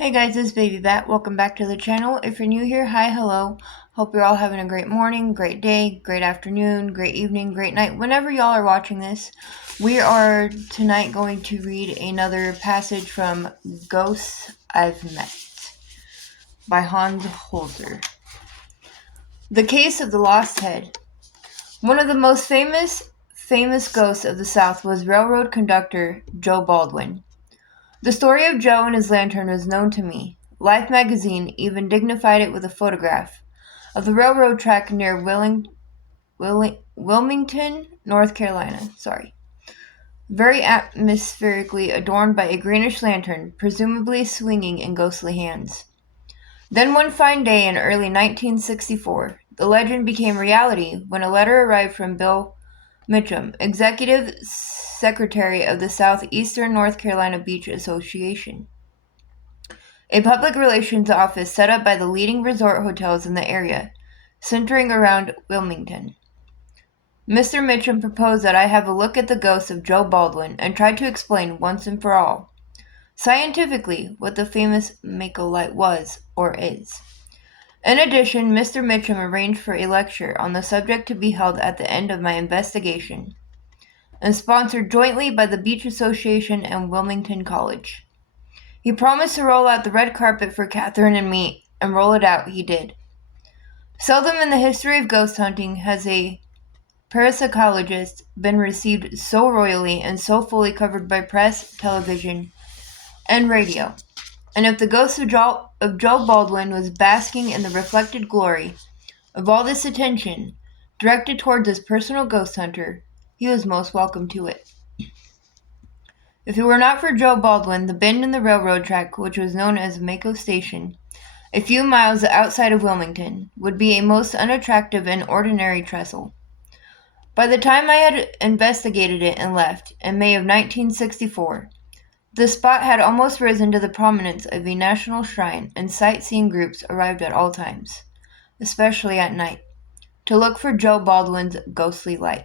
Hey guys, this is Baby Bat. Welcome back to the channel. If you're new here, hi, hello. Hope you're all having a great morning, great day, great afternoon, great evening, great night. Whenever y'all are watching this, we are tonight going to read another passage from Ghosts I've Met by Holzer. The Case of the Lost Head. One of the most famous ghosts of the South was railroad conductor Joe Baldwin. The story of Joe and his lantern was known to me. Life magazine even dignified it with a photograph of the railroad track near Wilmington, North Carolina. Very atmospherically adorned by a greenish lantern, presumably swinging in ghostly hands. Then one fine day in early 1964, the legend became reality when a letter arrived from Bill Mitchum, Executive Secretary of the Southeastern North Carolina Beach Association, a public relations office set up by the leading resort hotels in the area, centering around Wilmington. Mr. Mitchum proposed that I have a look at the ghost of Joe Baldwin and try to explain once and for all, scientifically, what the famous Mako light was, or is. In addition, Mr. Mitchum arranged for a lecture on the subject to be held at the end of my investigation, and sponsored jointly by the Beach Association and Wilmington College. He promised to roll out the red carpet for Catherine and me, and roll it out he did. Seldom in the history of ghost hunting has a parapsychologist been received so royally and so fully covered by press, television, and radio. And if the ghost of Joe Baldwin was basking in the reflected glory of all this attention directed towards his personal ghost hunter, he was most welcome to it. If it were not for Joe Baldwin, the bend in the railroad track, which was known as Mako Station, a few miles outside of Wilmington, would be a most unattractive and ordinary trestle. By the time I had investigated it and left, in May of 1964, the spot had almost risen to the prominence of a national shrine, and sightseeing groups arrived at all times, especially at night, to look for Joe Baldwin's ghostly light.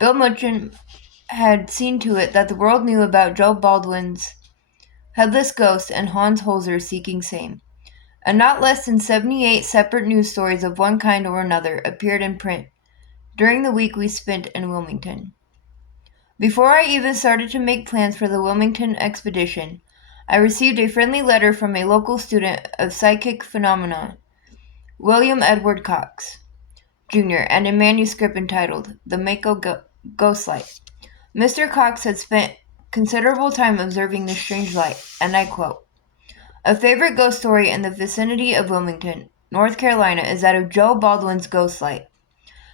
Bill Mitchum had seen to it that the world knew about Joe Baldwin's headless ghost and Hans Holzer seeking same, and not less than 78 separate news stories of one kind or another appeared in print during the week we spent in Wilmington. Before I even started to make plans for the Wilmington expedition, I received a friendly letter from a local student of psychic phenomena, William Edward Cox, Jr., and a manuscript entitled The Mako Ghost Light. Mr. Cox had spent considerable time observing this strange light, and I quote, "A favorite ghost story in the vicinity of Wilmington, North Carolina, is that of Joe Baldwin's ghost light,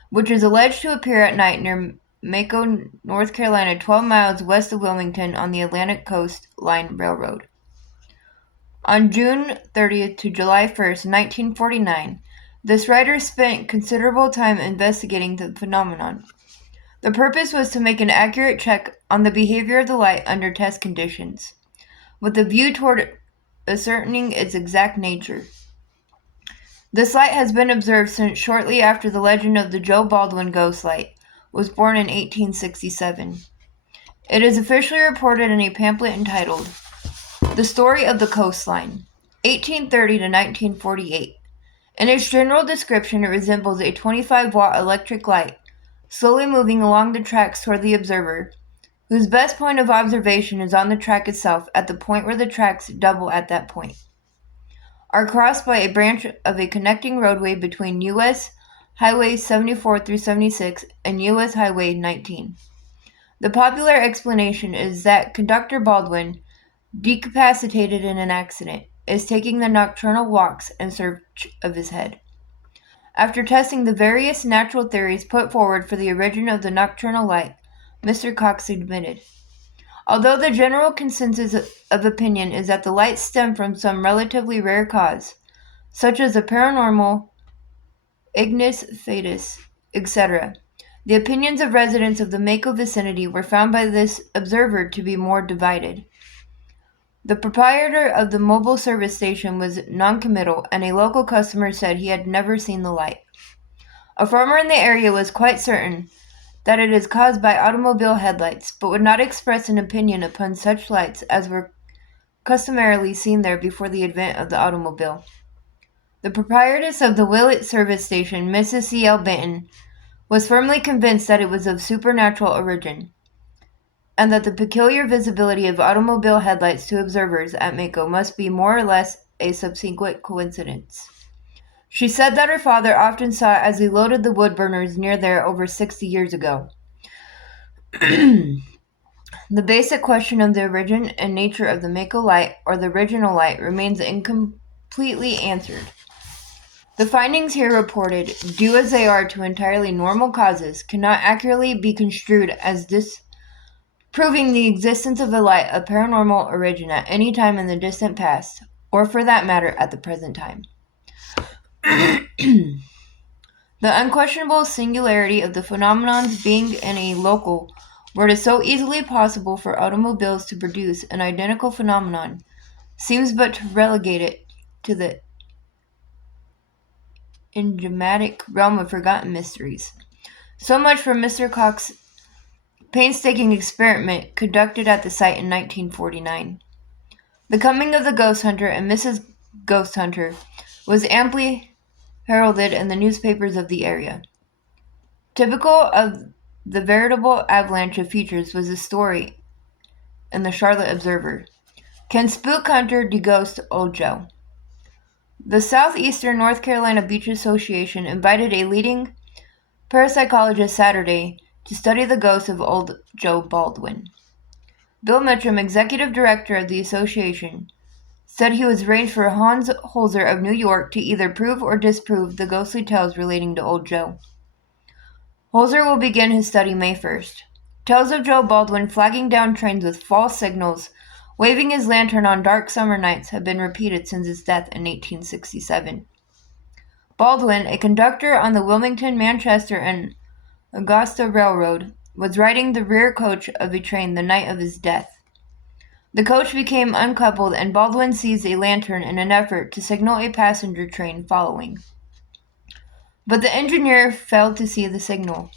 which is alleged to appear at night near Mako, North Carolina, 12 miles west of Wilmington on the Atlantic Coast Line Railroad." On June 30th to July 1st, 1949, this writer spent considerable time investigating the phenomenon. The purpose was to make an accurate check on the behavior of the light under test conditions, with a view toward ascertaining its exact nature. This light has been observed since shortly after the legend of the Joe Baldwin ghost light was born in 1867. It is officially reported in a pamphlet entitled The Story of the Coastline, 1830 to 1948. In its general description, it resembles a 25-watt electric light slowly moving along the tracks toward the observer, whose best point of observation is on the track itself at the point where the tracks double at that point, are crossed by a branch of a connecting roadway between U.S. Highway 74 through 76 and U.S. Highway 19. The popular explanation is that Conductor Baldwin, decapacitated in an accident, is taking the nocturnal walks in search of his head. After testing the various natural theories put forward for the origin of the nocturnal light, Mr. Cox admitted, although the general consensus of opinion is that the light stemmed from some relatively rare cause, such as a paranormal, ignis fatuus, etc., the opinions of residents of the Mako vicinity were found by this observer to be more divided. The proprietor of the mobile service station was noncommittal, and a local customer said he had never seen the light. A farmer in the area was quite certain that it is caused by automobile headlights, but would not express an opinion upon such lights as were customarily seen there before the advent of the automobile. The proprietress of the Willett service station, Mrs. C.L. Benton, was firmly convinced that it was of supernatural origin, and that the peculiar visibility of automobile headlights to observers at Mako must be more or less a subsequent coincidence. She said that her father often saw it as he loaded the wood burners near there over 60 years ago. The basic question of the origin and nature of the Mako light, or the original light, remains incompletely answered. The findings here reported, due as they are to entirely normal causes, cannot accurately be construed as disproving the existence of a light of paranormal origin at any time in the distant past, or for that matter at the present time. The unquestionable singularity of the phenomenon's being in a local where it is so easily possible for automobiles to produce an identical phenomenon seems but to relegate it to the enigmatic realm of forgotten mysteries. So much for Mr. Koch's painstaking experiment conducted at the site in 1949. The coming of the ghost hunter and Mrs. Ghost Hunter was amply heralded in the newspapers of the area. Typical of the veritable avalanche of features was a story in the Charlotte Observer. Can Spook Hunter deghost Old Joe? The Southeastern North Carolina Beach Association invited a leading parapsychologist Saturday to study the ghost of Old Joe Baldwin. Bill Mitchum, executive director of the association, said he was arranged for Hans Holzer of New York to either prove or disprove the ghostly tales relating to Old Joe. Holzer will begin his study May 1st. Tales of Joe Baldwin flagging down trains with false signals, waving his lantern on dark summer nights have been repeated since his death in 1867. Baldwin, a conductor on the Wilmington, Manchester, and Augusta Railroad, was riding the rear coach of a train the night of his death. The coach became uncoupled and Baldwin seized a lantern in an effort to signal a passenger train following. But the engineer failed to see the signal.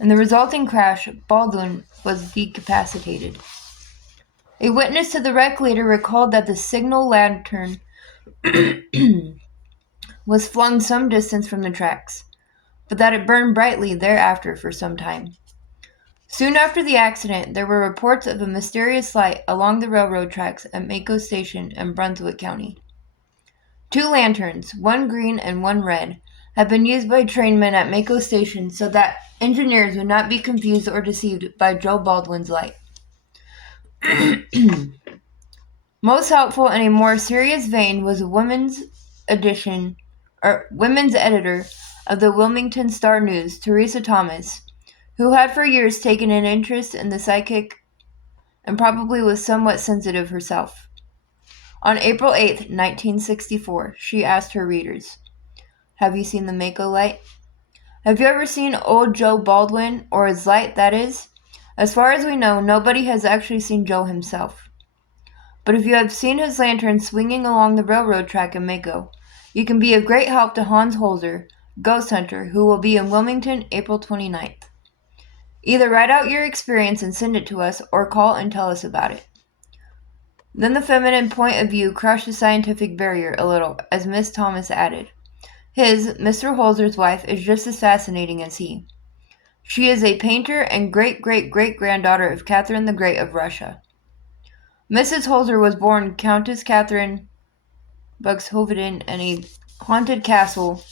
In the resulting crash, Baldwin was decapitated. A witness to the wreck later recalled that the signal lantern was flung some distance from the tracks, but that it burned brightly thereafter for some time. Soon after the accident, there were reports of a mysterious light along the railroad tracks at Mako Station in Brunswick County. 2 lanterns, one green and one red, have been used by trainmen at Mako Station so that engineers would not be confused or deceived by Joe Baldwin's light. Most helpful in a more serious vein was a women's editor of the Wilmington Star News, Teresa Thomas, who had for years taken an interest in the psychic and probably was somewhat sensitive herself. On April 8, 1964, she asked her readers, "Have you seen the Mako light? Have you ever seen Old Joe Baldwin, or his light, that is? As far as we know, nobody has actually seen Joe himself. But if you have seen his lantern swinging along the railroad track in Mako, you can be of great help to Hans Holzer, Ghost Hunter, who will be in Wilmington April 29th. Either write out your experience and send it to us, or call and tell us about it." Then the feminine point of view crushed the scientific barrier a little, as Miss Thomas added, Mr. Holzer's wife, is just as fascinating as he. She is a painter and great-great-great-granddaughter of Catherine the Great of Russia. Mrs. Holzer was born Countess Catherine Buxhoveden in a haunted castle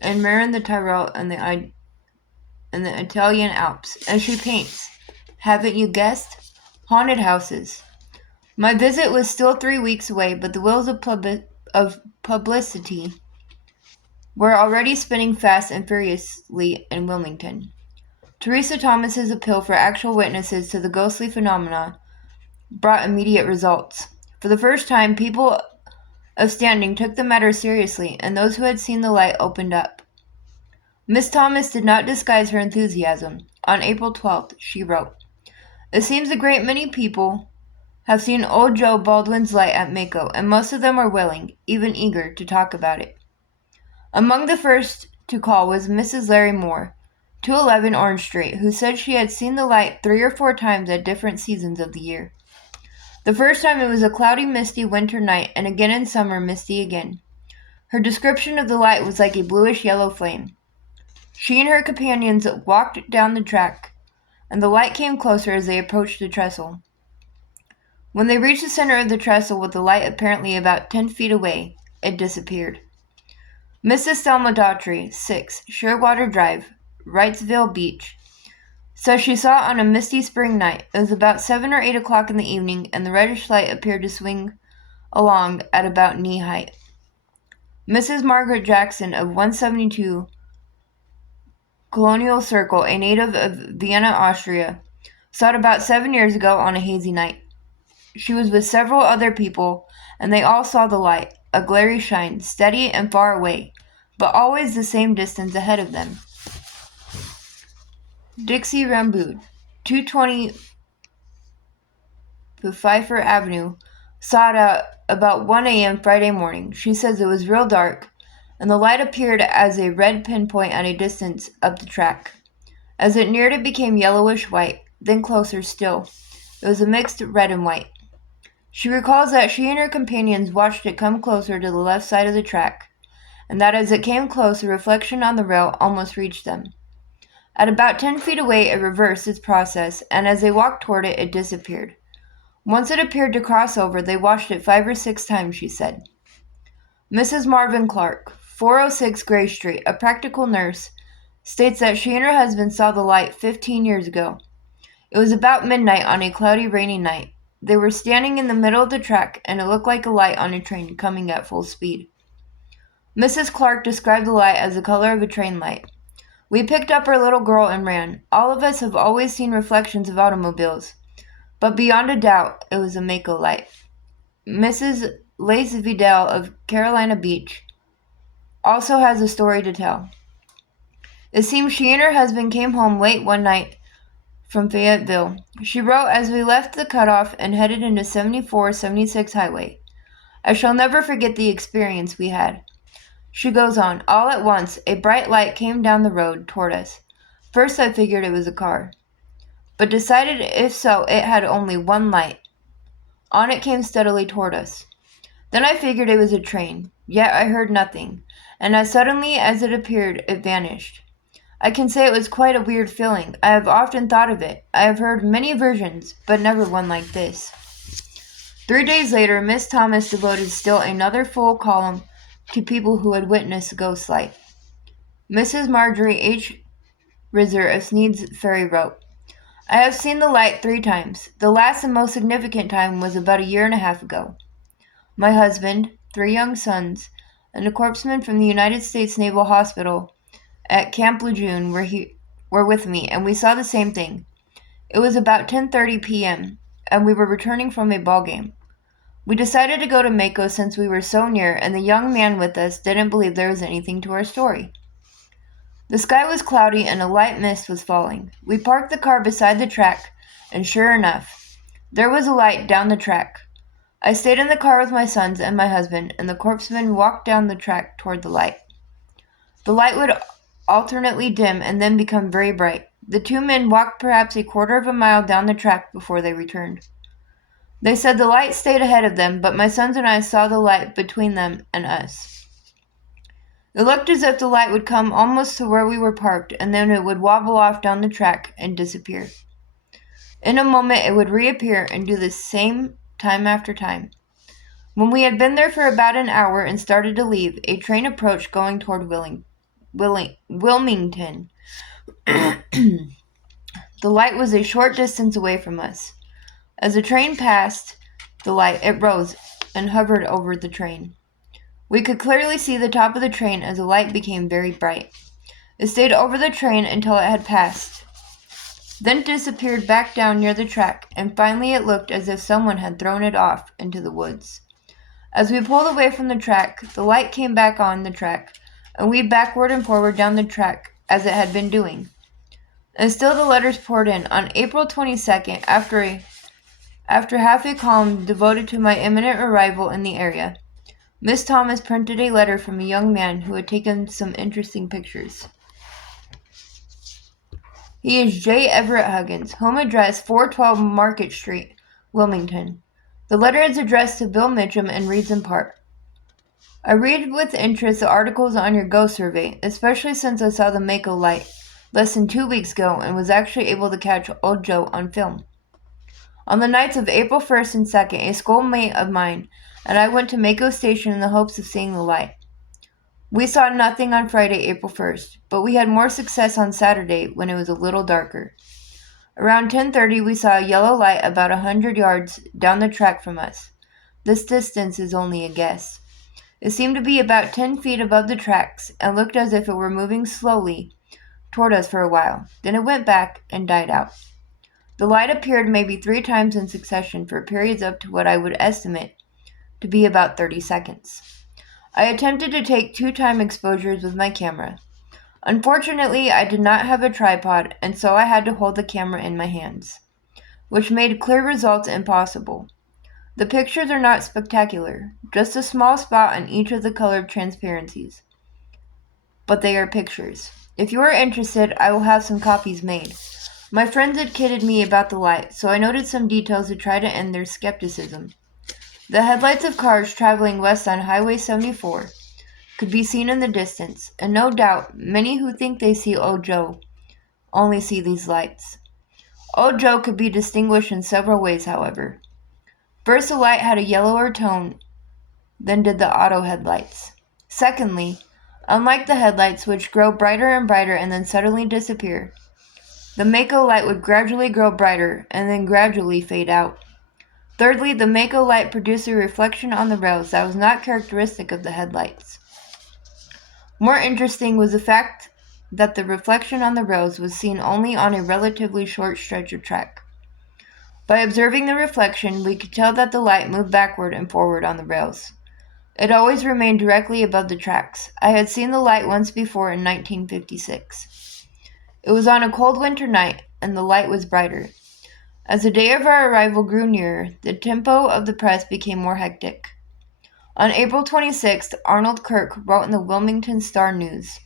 in Marin the Tyrol in the Italian Alps, and she paints, haven't you guessed, haunted houses. My visit was still 3 weeks away, but the wheels of publicity were already spinning fast and furiously in Wilmington. Teresa Thomas's appeal for actual witnesses to the ghostly phenomena brought immediate results. For the first time, people of standing took the matter seriously, and those who had seen the light opened up. Miss Thomas did not disguise her enthusiasm. On April 12th, she wrote, "It seems a great many people have seen Old Joe Baldwin's light at Mako, and most of them are willing, even eager, to talk about it. Among the first to call was Mrs. Larry Moore, 211 Orange Street, who said she had seen the light 3 or 4 times at different seasons of the year. The first time it was a cloudy, misty winter night, and again in summer, misty again. Her description of the light was like a bluish-yellow flame. She and her companions walked down the track, and the light came closer as they approached the trestle. When they reached the center of the trestle with the light apparently about 10 feet away, it disappeared. Mrs. Thelma Daughtry, 6, Shearwater Drive, Wrightsville Beach, says she saw it on a misty spring night. It was about 7 or 8 o'clock in the evening, and the reddish light appeared to swing along at about knee height. Mrs. Margaret Jackson of 172 Colonial Circle, a native of Vienna, Austria, saw it about 7 years ago on a hazy night. She was with several other people, and they all saw the light, a glary shine, steady and far away, but always the same distance ahead of them. Dixie Rambood, 220 Pfeiffer Avenue, saw it at about 1 a.m. Friday morning. She says it was real dark, and the light appeared as a red pinpoint at a distance up the track. As it neared, it became yellowish-white, then closer still. It was a mixed red and white. She recalls that she and her companions watched it come closer to the left side of the track, and that as it came close, the reflection on the rail almost reached them. At about 10 feet away, it reversed its process, and as they walked toward it, it disappeared. Once it appeared to cross over, they watched it 5 or 6 times, she said. Mrs. Marvin Clark, 406 Gray Street, a practical nurse, states that she and her husband saw the light 15 years ago. It was about midnight on a cloudy, rainy night. They were standing in the middle of the track, and it looked like a light on a train coming at full speed. Mrs. Clark described the light as the color of a train light. We picked up our little girl and ran. All of us have always seen reflections of automobiles, but beyond a doubt, it was a Mako light. Mrs. Lace Vidal of Carolina Beach also has a story to tell. It seems she and her husband came home late one night from Fayetteville. She wrote, as we left the cutoff and headed into 74-76 highway. I shall never forget the experience we had. She goes on, all at once, a bright light came down the road toward us. First I figured it was a car, but decided if so, it had only one light. On it came steadily toward us. Then I figured it was a train, yet I heard nothing, and as suddenly as it appeared, it vanished. I can say it was quite a weird feeling. I have often thought of it. I have heard many versions, but never one like this. 3 days later, Miss Thomas devoted still another full column to people who had witnessed the ghost light. Mrs. Marjorie H. Rizzer of Sneed's Ferry wrote, I have seen the light 3 times. The last and most significant time was about a year and a half ago. My husband, 3 young sons, and a corpsman from the United States Naval Hospital at Camp Lejeune were with me, and we saw the same thing. It was about 10:30 p.m., and we were returning from a ball game. We decided to go to Mako since we were so near, and the young man with us didn't believe there was anything to our story. The sky was cloudy, and a light mist was falling. We parked the car beside the track, and sure enough, there was a light down the track. I stayed in the car with my sons and my husband, and the corpsman walked down the track toward the light. The light would alternately dim and then become very bright. The 2 men walked perhaps a quarter of a mile down the track before they returned. They said the light stayed ahead of them, but my sons and I saw the light between them and us. It looked as if the light would come almost to where we were parked, and then it would wobble off down the track and disappear. In a moment it would reappear and do the same time after time. When we had been there for about an hour and started to leave, a train approached going toward Wilmington. The light was a short distance away from us. As the train passed the light, it rose and hovered over the train. We could clearly see the top of the train as the light became very bright. It stayed over the train until it had passed, then disappeared back down near the track, and finally it looked as if someone had thrown it off into the woods. As we pulled away from the track, the light came back on the track, and we backward and forward down the track as it had been doing. And still the letters poured in. On April 22nd, after half a column devoted to my imminent arrival in the area, Miss Thomas printed a letter from a young man who had taken some interesting pictures. He is J. Everett Huggins, home address 412 Market Street, Wilmington. The letter is addressed to Bill Mitchum and reads in part, I read with interest the articles on your ghost survey, especially since I saw the Mako light less than 2 weeks ago and was actually able to catch Old Joe on film. On the nights of April 1st and 2nd, a schoolmate of mine and I went to Mako Station in the hopes of seeing the light. We saw nothing on Friday, April 1st, but we had more success on Saturday when it was a little darker. Around 10:30, we saw a yellow light about 100 yards down the track from us. This distance is only a guess. It seemed to be about 10 feet above the tracks and looked as if it were moving slowly toward us for a while. Then it went back and died out. The light appeared maybe 3 times in succession for periods up to what I would estimate to be about 30 seconds. I attempted to take 2-time exposures with my camera. Unfortunately, I did not have a tripod, and so I had to hold the camera in my hands, which made clear results impossible. The pictures are not spectacular, just a small spot on each of the colored transparencies. But they are pictures. If you are interested, I will have some copies made. My friends had kidded me about the light, so I noted some details to try to end their skepticism. The headlights of cars traveling west on Highway 74 could be seen in the distance, and no doubt many who think they see Old Joe only see these lights. Old Joe could be distinguished in several ways, however. First, the light had a yellower tone than did the auto headlights. Secondly, unlike the headlights, which grow brighter and brighter and then suddenly disappear, the Mako light would gradually grow brighter and then gradually fade out. Thirdly, the Mako light produced a reflection on the rails that was not characteristic of the headlights. More interesting was the fact that the reflection on the rails was seen only on a relatively short stretch of track. By observing the reflection, we could tell that the light moved backward and forward on the rails. It always remained directly above the tracks. I had seen the light once before in 1956. It was on a cold winter night, and the light was brighter. As the day of our arrival grew nearer, the tempo of the press became more hectic. On April 26th, Arnold Kirk wrote in the Wilmington Star-News,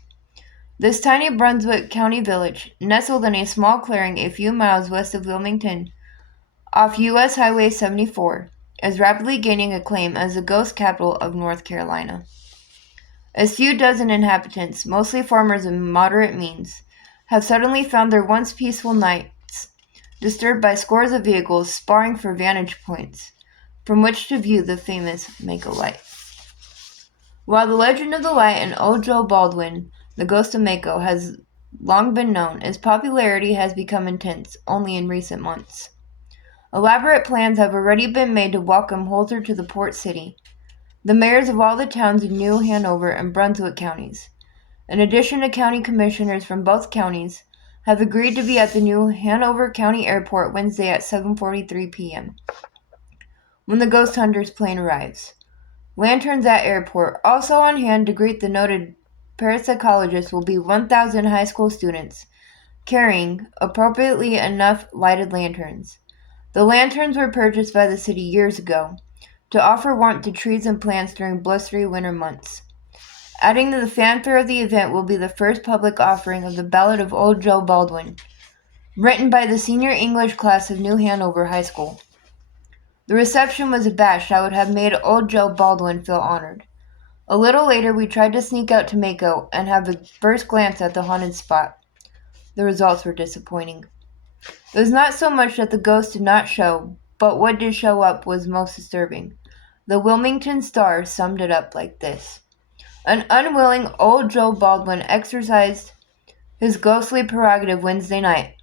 this tiny Brunswick County village, nestled in a small clearing a few miles west of Wilmington, off U.S. Highway 74, is rapidly gaining acclaim as the ghost capital of North Carolina. A few dozen inhabitants, mostly farmers of moderate means, have suddenly found their once peaceful nights disturbed by scores of vehicles sparring for vantage points from which to view the famous Mako light. While the legend of the light and Old Joe Baldwin, the ghost of Mako, has long been known, its popularity has become intense only in recent months. Elaborate plans have already been made to welcome Holzer to the port city. The mayors of all the towns in New Hanover and Brunswick counties, in addition to county commissioners from both counties, have agreed to be at the New Hanover County Airport Wednesday at 7:43 p.m. when the ghost hunter's plane arrives. Lanterns at airport. Also on hand to greet the noted parapsychologist will be 1,000 high school students, carrying, appropriately enough, lighted lanterns. The lanterns were purchased by the city years ago to offer warmth to trees and plants during blustery winter months. Adding to the fanfare of the event will be the first public offering of the Ballad of Old Joe Baldwin, written by the senior English class of New Hanover High School. The reception was a bash that would have made Old Joe Baldwin feel honored. A little later, we tried to sneak out to Mako and have a first glance at the haunted spot. The results were disappointing. It was not so much that the ghost did not show, but what did show up was most disturbing. The Wilmington Star summed it up like this. An unwilling Old Joe Baldwin exercised his ghostly prerogative Wednesday night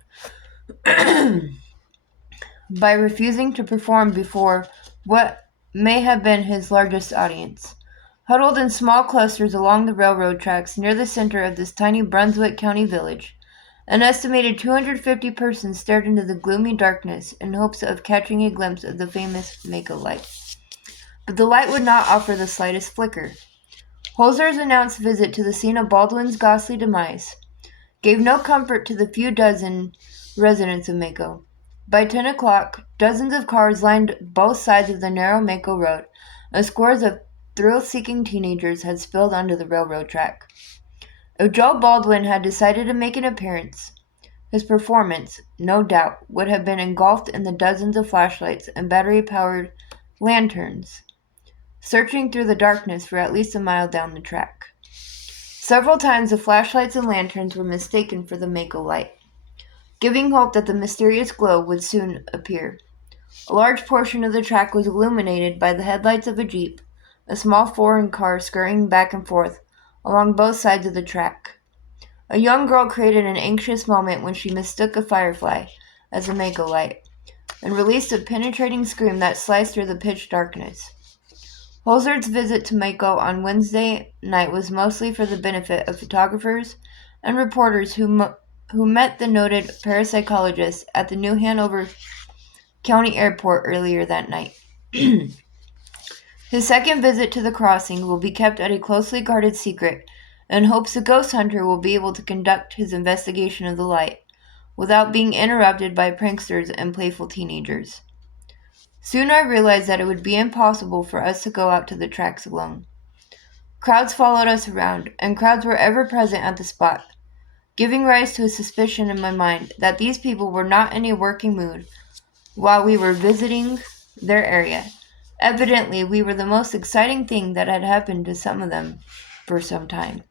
by refusing to perform before what may have been his largest audience. Huddled in small clusters along the railroad tracks near the center of this tiny Brunswick County village, an estimated 250 persons stared into the gloomy darkness in hopes of catching a glimpse of the famous Mako light. But the light would not offer the slightest flicker. Holzer's announced visit to the scene of Baldwin's ghastly demise gave no comfort to the few dozen residents of Mako. By 10 o'clock, dozens of cars lined both sides of the narrow Mako road, and scores of thrill-seeking teenagers had spilled onto the railroad track. If Joe Baldwin had decided to make an appearance, his performance, no doubt, would have been engulfed in the dozens of flashlights and battery-powered lanterns, searching through the darkness for at least a mile down the track. Several times the flashlights and lanterns were mistaken for the Mako light, giving hope that the mysterious glow would soon appear. A large portion of the track was illuminated by the headlights of a Jeep, a small foreign car scurrying back and forth along both sides of the track. A young girl created an anxious moment when she mistook a firefly as a Mako light, and released a penetrating scream that sliced through the pitch darkness. Holzer's visit to Mako on Wednesday night was mostly for the benefit of photographers and reporters who met the noted parapsychologist at the New Hanover County Airport earlier that night. His second visit to the crossing will be kept at a closely guarded secret, in hopes the ghost hunter will be able to conduct his investigation of the light without being interrupted by pranksters and playful teenagers. Soon I realized that it would be impossible for us to go out to the tracks alone. Crowds followed us around, and crowds were ever present at the spot, giving rise to a suspicion in my mind that these people were not in a working mood while we were visiting their area. Evidently, we were the most exciting thing that had happened to some of them for some time.